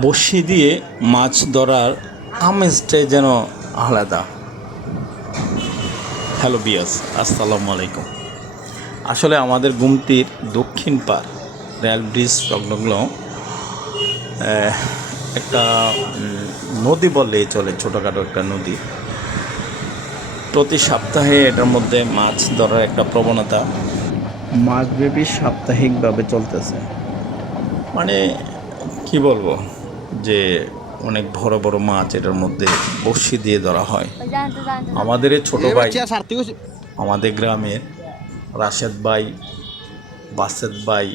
বসি দিয়ে মাছ ধরার আমেজটাই যেন আলাদা। হ্যালো বিয়াস আসসালামু আলাইকুম। আসলে আমাদের গুমতির দক্ষিণ পার রেল ব্রিজ সংলগ্ন একটা নদী বললেই চলে ছোটোখাটো একটা নদী। প্রতি সপ্তাহে এটার মধ্যে মাছ ধরার একটা প্রবণতা। মাছব্যাপী সাপ্তাহিকভাবে চলতেছে। মানে কি বলব? যে অনেক বড় বড় মাছ এটার মধ্যে বড়শি দিয়ে ধরা হয়। আমাদের এই ছোট ভাই আমাদের গ্রামের রাশেদ ভাই বাসেদ ভাই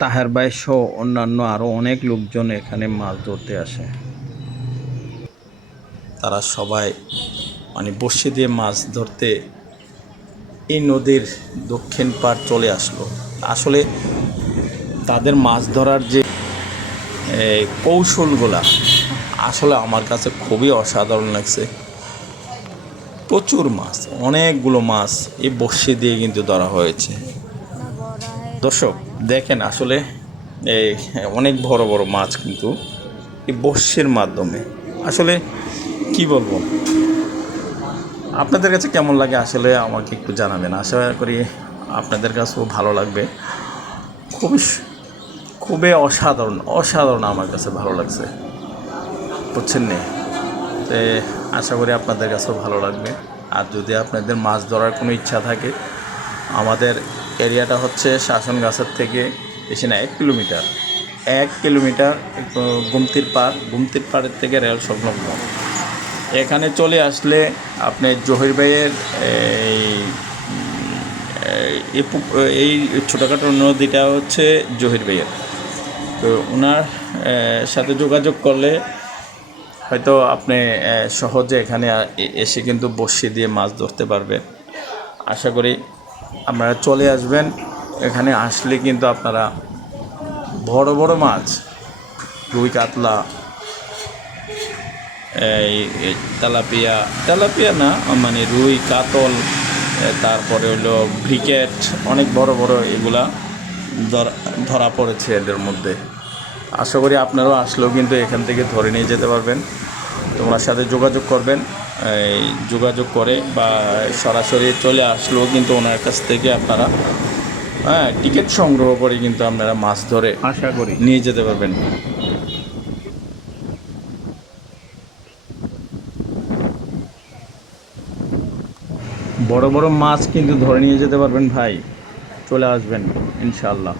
তাহের ভাই সহ অন্যান্য আরও অনেক লোকজন এখানে মাছ ধরতে আসে। তারা সবাই মানে বড়শি দিয়ে মাছ ধরতে এই নদীর দক্ষিণ পার চলে আসলো। আসলে তাদের মাছ ধরার যে কৌশলগুলা আসলে আমার কাছে খুবই অসাধারণ লাগছে। প্রচুর মাছ, অনেকগুলো মাছ এই বর্ষি দিয়ে কিন্তু ধরা হয়েছে। দর্শক, দেখেন আসলে এই অনেক বড় বড় মাছ কিন্তু এই বর্ষির মাধ্যমে। আসলে কি বলব? আপনাদের কাছে কেমন লাগে আসলে আমাকে একটু জানাবেন। আশা করি আপনাদের কাছেও ভালো লাগবে। খুবই খুবই অসাধারণ অসাধারণ আমার কাছে ভালো লাগছে। বুঝছেন নে? তো আশা করি আপনাদের কাছেও ভালো লাগবে। আর যদি আপনাদের মাছ ধরার কোনো ইচ্ছা থাকে, আমাদের এরিয়াটা হচ্ছে শাসন গাছের থেকে বেশি না, এক কিলোমিটার। এক কিলোমিটার গুমতির পাড়, গুমতির পাড়ের থেকে রেল সংলগ্ন। এখানে চলে আসলে আপনি জহির ভাইয়ের এই ছোটোখাটো নদীটা হচ্ছে জহির ভাইয়ের। তো ওনার সাথে যোগাযোগ করলে হয়তো আপনি সহজে এখানে এসে কিন্তু বসি দিয়ে মাছ ধরতে পারবেন। আশা করি আপনারা চলে আসবেন। এখানে আসলে কিন্তু আপনারা বড় বড় মাছ, রুই কাতলা এই তেলাপিয়া তেলাপিয়া না মানে রুই, কাতল তারপরে হলো ব্রিকেট, অনেক বড় বড় এগুলা। ধরা পড়েছে এদের মধ্যে। আশা করি আপনারাও আসলেও কিন্তু এখান থেকে ধরে নিয়ে যেতে পারবেন। তোমার সাথে যোগাযোগ করবেন। এই যোগাযোগ করে বা সরাসরি চলে আসলেও কিন্তু ওনার কাছ থেকে আপনারা হ্যাঁ টিকিট সংগ্রহ করে কিন্তু আপনারা মাছ ধরে আশা করি। নিয়ে যেতে পারবেন। বড় বড় মাছ কিন্তু ধরে নিয়ে যেতে পারবেন ভাই। চলে আসবেন ইনশাল্লাহ